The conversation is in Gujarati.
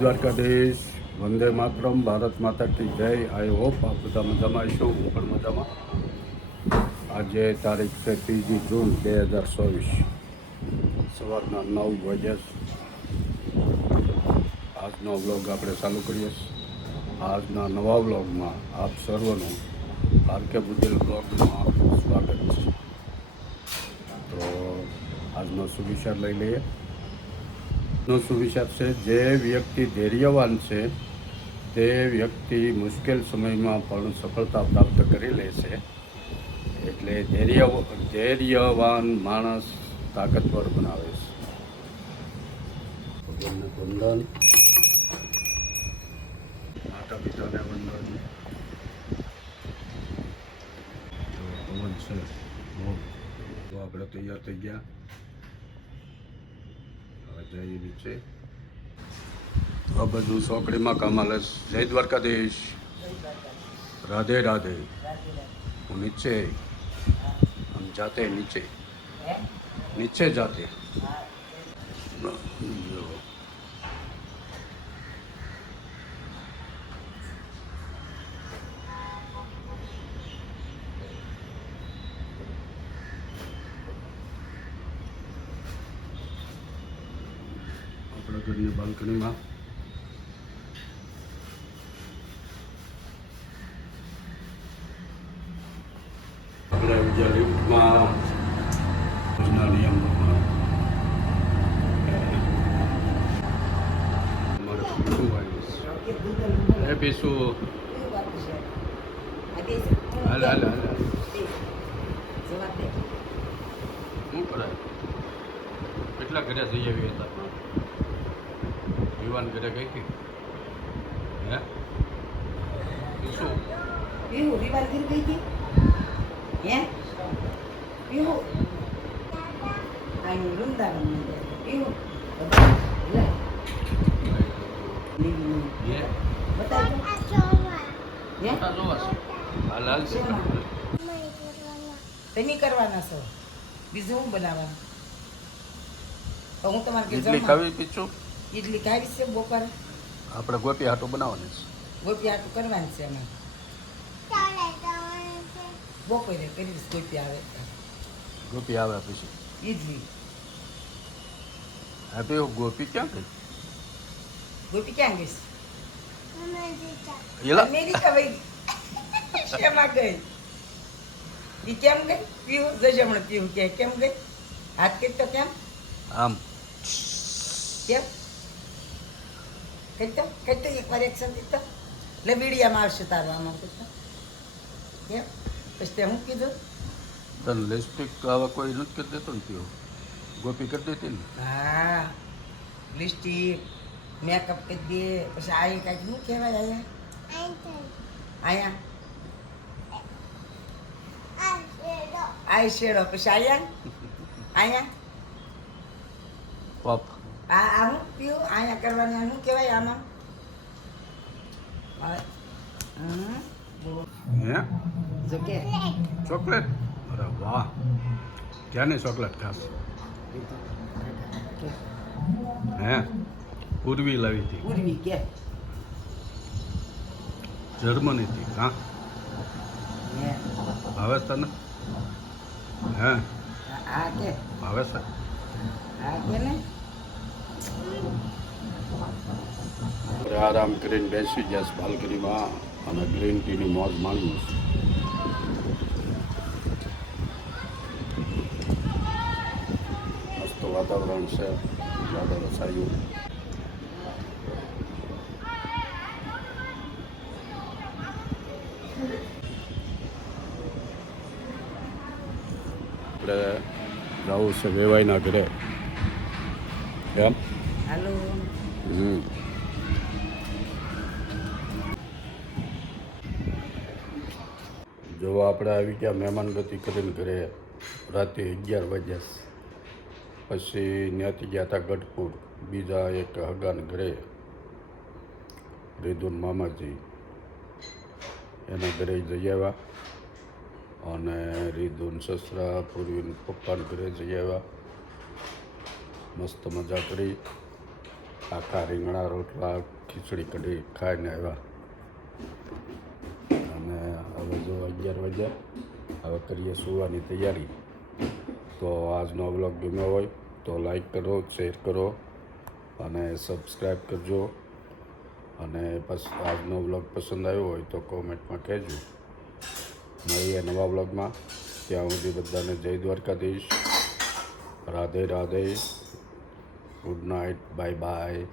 દ્વારકાધીશ, વંદે માતરમ, ભારત માતા કી જય. આઈ હોપ આપ બધા મજામાં હશો. હું પણ મજામાં. આજે તારીખ છે 3 જૂન 2024, સવારના 9 વાગ્યા. આજનો વ્લોગ આપણે ચાલુ કરીએ. આજના નવા વ્લોગમાં આપ સર્વનું આરકે બુદ્ધેલ વ્લોગમાં સ્વાગત છે. તો આજનો સુવિચાર લઈ લઈએ. નો સુવિચાર છે, જે વ્યક્તિ ધૈર્યવાન છે તે વ્યક્તિ મુશ્કેલ સમયમાં પણ સફળતા પ્રાપ્ત કરી લે છે. એટલે ધૈર્યવાન માણસ તાકાતવર બનાવે છે. ભગવાનને વંદન, માતા પિતાને વંદન. પવન છે તો આપણે તૈયાર થઈ ગયા. જઈ નીચે આ બાજુ ચોકડીમાં કામ આલે. જય દ્વારકાધીશ, રાધે રાધે. હું નીચે हम जाते नीचे नीचे जाते. આપણા ઘરની બાલ્કનીમાં આપણે બીજા લિફ્ટમાં નિયમ અમારે પીશું આવ્યું. એ પીશું હાલ હાલ હાલ શું કરાય? કેટલા ઘરે જઈ આવી હતા પણ યુવાન ઘરે ગઈ હતી. હે પીશું વિવાન ઘરે ગઈ હતી. હે પીવું આનું વૃંદાવન પીવું તમે કરવાના છો. બીજું હું બનાવવાનું? તો હું તમારે ઇડલી ખાવી પીશું. ઇડલી ખાવી છે બપોરે. આપણે ગોપી હાટું બનાવવાની છે. ગોપી હાટું કરવાની છે અમે. બપોરે કરીશ. ગોપી આવે ગોપી આવે પછી ઇડલી. આપે ગોપી ક્યાં ગઈ? ગોપી ક્યાં ગઈ? અમેરિકા વહી ગઈ. શેમાં ગઈ? ઈ કેમ ગઈ? પીવું જશે હમણાં. પીવું કે કેમ ગઈ? હાથ કરી તો કેમ આમ કેમ કઈ તો એકવાર એક્શન દીધો એટલે વીડિયામાં આવશે તારું. આમાં કેમ પછી તે હું કીધું તને લિપસ્ટિક આવા કોઈ નથી કરી દેતો ને પીવો. ગોપી કરી દેતી ને. હા લિપસ્ટિક મેકઅપ કરી દે. પછી આ કાંઈક શું કહેવાય અહીંયા આઈ શેડો. પછી અહીંયા પપ આ હું પીવું અહીંયા કરવાની. શું કહેવાય આમાં? હે જો કે ચોકલેટ. અરે વાહ, ક્યાંની ચોકલેટ ખાસ? હે પૂર્વી લાવી હતી. પૂર્વી કે જર્મનીથી. હા ભાવે તને? હે આ કે ભાવે છે? આ કે ને આરામ કરીને બેસી ગયા બાલ્કનીમાં અને ગ્રીન ટીની મોજ માણ્યું છે. મસ્ત વાતાવરણ છે, વાદળ છાયું. આપણે જવું છે વેવાઈના ઘરે. એમ હાલો જો આપણે આવી ગયા મહેમાન ગતિ કરીને ઘરે. રાતે 11 વાગ્યા. પછી ત્યાંથી ગયા હતા ગઢપુર બીજા એક હગાને ઘરે. રીધુન મામાજી એના ઘરે જઈ આવ્યા. અને રીધુન સસરા પૂર્વીન પપ્પાને ઘરે જઈ આવ્યા. મસ્ત મજા કરી આખા રીંગણા રોટલા ખીચડી કઢી ખાઈને આવ્યા. અને હવે જો 11 વાગ્યા, હવે કરીએ સુવાની તૈયારી. તો આજનો વ્લોગ ગમ્યો હોય તો લાઈક કરો, શેર કરો અને સબસ્ક્રાઈબ કરજો. અને આજનો વ્લોગ પસંદ આવ્યો હોય તો કોમેન્ટમાં કહેજો. મળીએ નવા વ્લોગમાં. ત્યાં સુધી બધાને જય Dwarkadhish. Radhe Radhe. Good night. Bye bye.